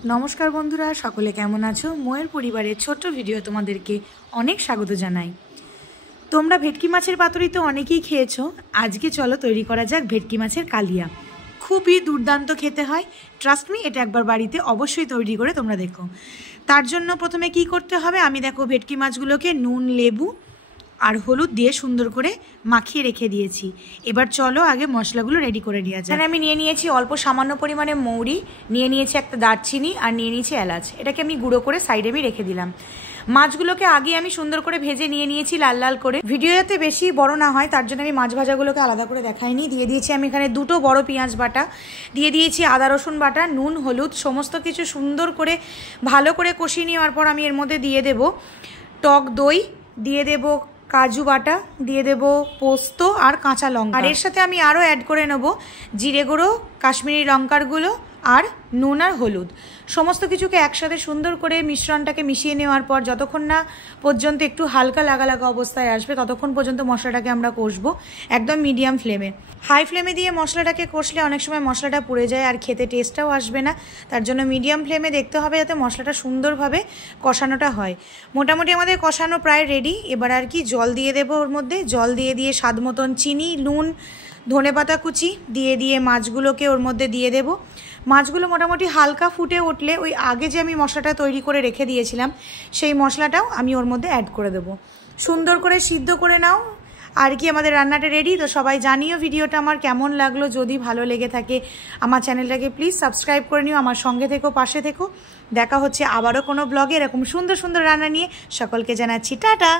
नमस्कार बंधुरा सकले केमन आछो मोयर परिवारेर छोट्ट भिडियो तोमादेरके अनेक स्वागत जानाई। तोमरा भेटकी माछेर पातुरी तो अनेकेई खेयेछो। आजके चलो तैरी करा जाक भेटकी माछेर कालिया। खूबই दुर्दान्त खेते हय। ट्रास्ट मी এটা একবার বাড়িতে অবশ্যই তৈরি করে তোমরা দেখো। তার জন্য প্রথমে কি করতে হবে আমি দেখো ভেটকি মাছগুলোকে নুন লেবু আর হলুদ দিয়ে সুন্দর করে মাখিয়ে রেখে দিয়েছি। এবার চলো আগে মশলাগুলো রেডি করে নিয়ে যাই। আমি নিয়ে নিয়েছি অল্প সামান্য পরিমাণে মৌরি, নিয়ে নিয়েছি একটা দারচিনি আর নিয়ে নিয়েছি এলাচ। এটাকে আমি গুঁড়ো করে সাইডে আমি রেখে দিলাম। মাছগুলোকে আগে আমি সুন্দর করে ভেজে নিয়ে নিয়েছি লাল লাল করে। ভিডিও যাতে বেশি বড় না হয় তার জন্য আমি মাছ ভাজাগুলোকে আলাদা করে দেখাইনি। দিয়ে দিয়েছি আমি এখানে দুটো বড় পেঁয়াজ বাটা, দিয়ে দিয়েছি আদা রসুন বাটা, নুন হলুদ সমস্ত কিছু সুন্দর করে ভালো করে কষিয়ে নেওয়ার পর আমি এর মধ্যে দিয়ে দেব টক দই, দিয়ে দেব কাজু বাটা, দিয়ে দেব পোস্ত আর কাঁচা লঙ্কা। আর এর সাথে আমি আরও অ্যাড করে নেব জিরে গুঁড়ো, কাশ্মীরি লঙ্কার গুঁড়ো আর নুন আর হলুদ। সমস্ত কিছুকে একসাথে সুন্দর করে মিশ্রণটাকে মিশিয়ে নেওয়ার পর যতক্ষণ না পর্যন্ত একটু হালকা লাগা লাগা অবস্থায় আসবে ততক্ষণ পর্যন্ত মশলাটাকে আমরা কষবো একদম মিডিয়াম ফ্লেমে। হাই ফ্লেমে দিয়ে মশলাটাকে কষলে অনেক সময় মশলাটা পুড়ে যায় আর খেতে টেস্টটাও আসবে না। তার জন্য মিডিয়াম ফ্লেমে দেখতে হবে যাতে মশলাটা সুন্দরভাবে কষানোটা হয়। মোটামুটি আমাদের কষানো প্রায় রেডি। এবার আর কি জল দিয়ে দেবো ওর মধ্যে। জল দিয়ে দিয়ে স্বাদ মতন চিনি, নুন, ধনেপাতা কুচি দিয়ে দিয়ে মাছগুলোকে ওর মধ্যে দিয়ে দেব। মাছগুলো মোটামুটি হালকা ফুটে উঠলে ওই আগে যে আমি মশলাটা তৈরি করে রেখে দিয়েছিলাম সেই মশলাটাও আমি ওর মধ্যে অ্যাড করে দেব। সুন্দর করে সিদ্ধ করে নাও। আর কি আমাদের রান্নাটা রেডি। তো সবাই জানিও ভিডিওটা আমার কেমন লাগলো। যদি ভালো লেগে থাকে আমার চ্যানেলটাকে প্লিজ সাবস্ক্রাইব করে নিও। আমার সঙ্গে থেকো, পাশে থেকো। দেখা হচ্ছে আবারও কোনো ব্লগে এরকম সুন্দর সুন্দর রান্না নিয়ে। সকলকে জানাচ্ছি টাটা।